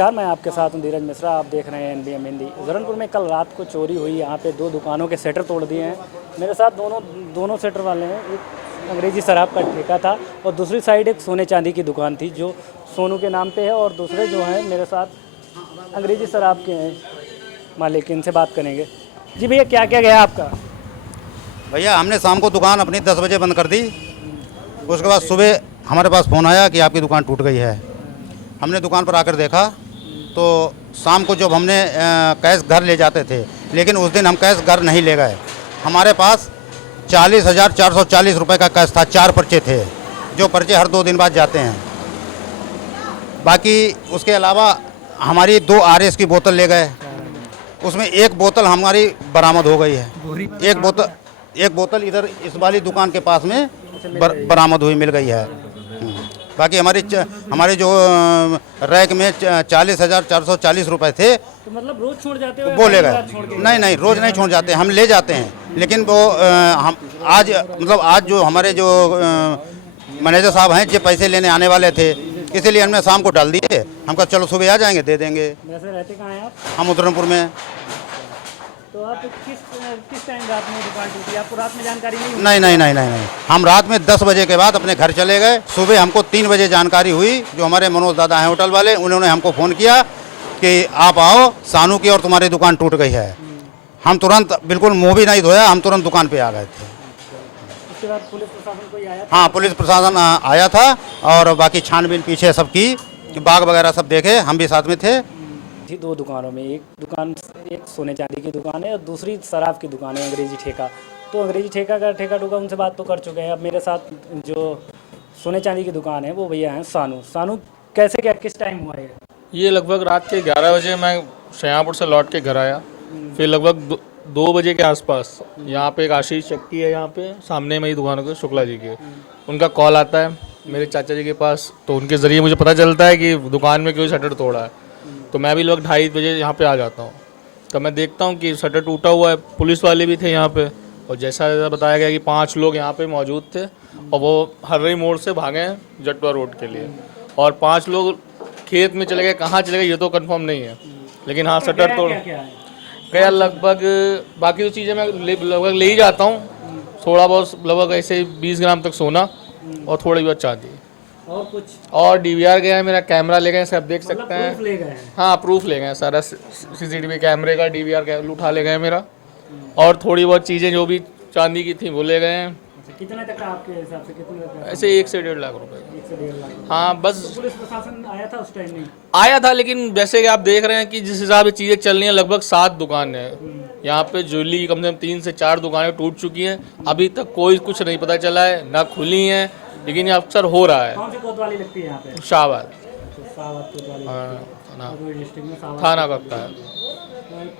नमस्कार, मैं आपके साथ हूं धीरज मिश्रा। आप देख रहे हैं NBM हिंदी। जौनपुर में कल रात को चोरी हुई। यहाँ पे 2 दुकानों के शटर तोड़ दिए हैं। मेरे साथ दोनों शटर वाले हैं। एक अंग्रेजी शराब का ठेका था और दूसरी साइड एक सोने चांदी की दुकान थी जो सोनू के नाम पे है, और दूसरे जो हैं मेरे साथ अंग्रेजी शराब के हैं मालिक। इनसे बात करेंगे। जी भैया, क्या क्या गया आपका? भैया, हमने शाम को दुकान अपनी 10 बजे बंद कर दी। उसके बाद सुबह हमारे पास फ़ोन आया कि आपकी दुकान टूट गई है। हमने दुकान पर आकर देखा तो शाम को जब हमने कैश घर ले जाते थे, लेकिन उस दिन हम कैश घर नहीं ले गए। हमारे पास 40,440 रुपये का कैश था। 4 पर्चे थे, जो पर्चे हर 2 दिन बाद जाते हैं। बाकी उसके अलावा हमारी 2 RS की बोतल ले गए। उसमें एक बोतल हमारी बरामद हो गई है। एक बोतल इधर इस वाली दुकान के पास में बरामद हुई, मिल गई है। बाकी हमारे जो रैक में 40,440 रुपये थे, तो मतलब रोज छोड़ जाते हो? वो ले गए। नहीं, रोज़ नहीं छोड़ जाते, हम ले जाते हैं। लेकिन वो हम आज जो हमारे जो मैनेजर साहब हैं, जो पैसे लेने आने वाले थे, इसीलिए हमने शाम को डाल दिए। हम कहा चलो सुबह आ जाएंगे, दे देंगे। वैसे रहते कहाँ हैं आप? हम उधरमपुर में। तो आप किस टाइम रात में दुकान टूटी? आपको रात में जानकारी नहीं हुई? नहीं। हम रात में 10 बजे के बाद अपने घर चले गए। सुबह हमको 3 बजे जानकारी हुई। जो हमारे मनोज दादा हैं होटल वाले, उन्होंने हमको फ़ोन किया कि आप आओ, सानू की और तुम्हारी दुकान टूट गई है। हम तुरंत, बिल्कुल मुँह भी नहीं धोया, हम तुरंत दुकान पर आ गए थे। उसके बाद पुलिस प्रशासन कोई आया? हाँ, पुलिस प्रशासन आया था और बाकी छानबीन पीछे सब की, बाग वगैरह सब देखे, हम भी साथ में थे। 2 दुकानों में, एक सोने चांदी की दुकान है और दूसरी शराब की दुकान है, अंग्रेजी ठेका। तो अंग्रेजी ठेका का ठेका टूका, उनसे बात तो कर चुके हैं। अब मेरे साथ जो सोने चांदी की दुकान है वो भैया हैं सानू। कैसे, क्या, किस टाइम हुआ ये लगभग रात के 11 बजे मैं शाहपुर से लौट के घर आया। फिर लगभग 2 बजे के आसपास यहाँ पे एक आशीष चक्की है, यहाँ पे सामने में ही दुकान के शुक्ला जी के, उनका कॉल आता है मेरे चाचा जी के पास। तो उनके ज़रिए मुझे पता चलता है कि दुकान में कोई शटर तोड़ा है। तो मैं भी लगभग 2:30 बजे यहाँ पे आ जाता हूँ। तब मैं देखता हूँ कि शटर टूटा हुआ है। पुलिस वाले भी थे यहाँ पे, और जैसा बताया गया कि 5 लोग यहाँ पे मौजूद थे और वो हर्रई मोड़ से भागे हैं जटवा रोड के लिए, और 5 लोग खेत में चले गए। कहाँ चले गए ये तो कंफर्म नहीं है, लेकिन हाँ शटर तोड़ गया लगभग। बाकी तो चीज़ें मैं लगभग ले ही जाता हूँ, थोड़ा बहुत, लगभग ऐसे 20 ग्राम तक सोना और थोड़ी बहुत चांदी और कुछ, और DVR गया है मेरा, कैमरा ले गए, सब देख सकते हैं। प्रूफ ले गए हैं? हाँ, प्रूफ ले गए सारा, CCTV कैमरे का DVR उठा ले गए मेरा, और थोड़ी बहुत चीज़ें जो भी चांदी की थी वो ले गए हैं। कितने तक का आपके हिसाब से? कितने तक? ऐसे 1 से 1.5 लाख रुपए। 1 से 1.5 लाख। हाँ बस। तो पुलिस प्रशासन आया था उस टाइम? नहीं आया था, लेकिन जैसे कि आप देख रहे हैं कि जिस हिसाब से चीज़ें चल रही हैं, लगभग 7 दुकानें हैं यहाँ पे। ज्वेलरी की कम से कम 3 से 4 दुकानें टूट चुकी हैं। अभी तक कोई कुछ नहीं पता चला है, ना खुली हैं, लेकिन ये अक्सर हो रहा है। कौन सी कोतवाली लगती है यहाँ पे? शाहबाद। शाहबाद कोतवाली। हाँ, डिस्ट्रिक्ट में शाहबाद थाना कब्ता है।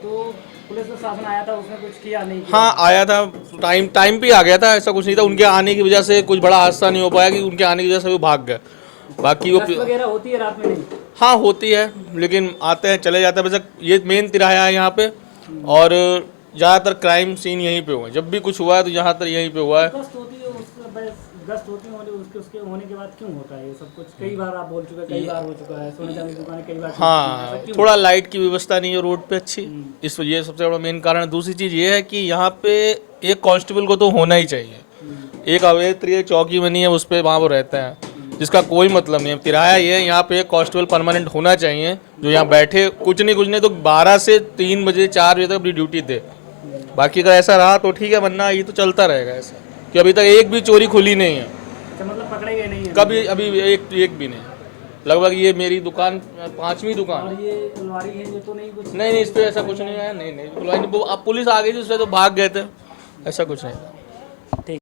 तो पुलिस प्रशासन आया था, उसने कुछ किया नहीं? हाँ आया था, टाइम पे आ गया था, ऐसा कुछ नहीं था। उनके आने की वजह से कुछ बड़ा हादसा नहीं हो पाया कि उनके आने की वजह से वो भाग गए। बाकी वो वगैरह होती है रात में? नहीं। हाँ होती है, लेकिन आते हैं चले जाते हैं। वैसे ये मेन तिराया है यहाँ पे, और ज़्यादातर क्राइम सीन यहीं पे हुआ है। जब भी कुछ हुआ है तो ज़्यादातर यहीं पे हुआ है। गश्त होती है उसके होने के बाद क्यों होता है ये सब कुछ? कई बार आप बोल चुके हैं, कई बार हो चुका है, सोने चांदी की दुकानें कई बार। हाँ, थोड़ा लाइट की व्यवस्था नहीं है रोड पे अच्छी, ये सबसे बड़ा मेन कारण है। दूसरी चीज़ ये है कि यहाँ पे एक कांस्टेबल को तो होना ही चाहिए। एक अवैध चौकी बनी है उस पर, वहाँ वो रहते हैं, जिसका कोई मतलब नहीं है। तिराया ये है, यहाँ पे एक कांस्टेबल परमानेंट होना चाहिए, जो यहाँ बैठे कुछ नहीं तो 12 से 3 बजे 4 बजे तक अपनी ड्यूटी दे। बाकी अगर ऐसा रहा तो ठीक है, वरना ये तो चलता रहेगा ऐसा, कि अभी तक एक भी चोरी खुली नहीं है। मतलब पकड़े गए नहीं है कभी? अभी एक भी नहीं। लगभग ये मेरी दुकान 5वीं दुकान। और ये तलवारी है, ये तो नहीं कुछ? नहीं, इस पे ऐसा कुछ नहीं है। नहीं, अब पुलिस आ गई थी, उससे तो भाग गए थे, ऐसा कुछ नहीं था।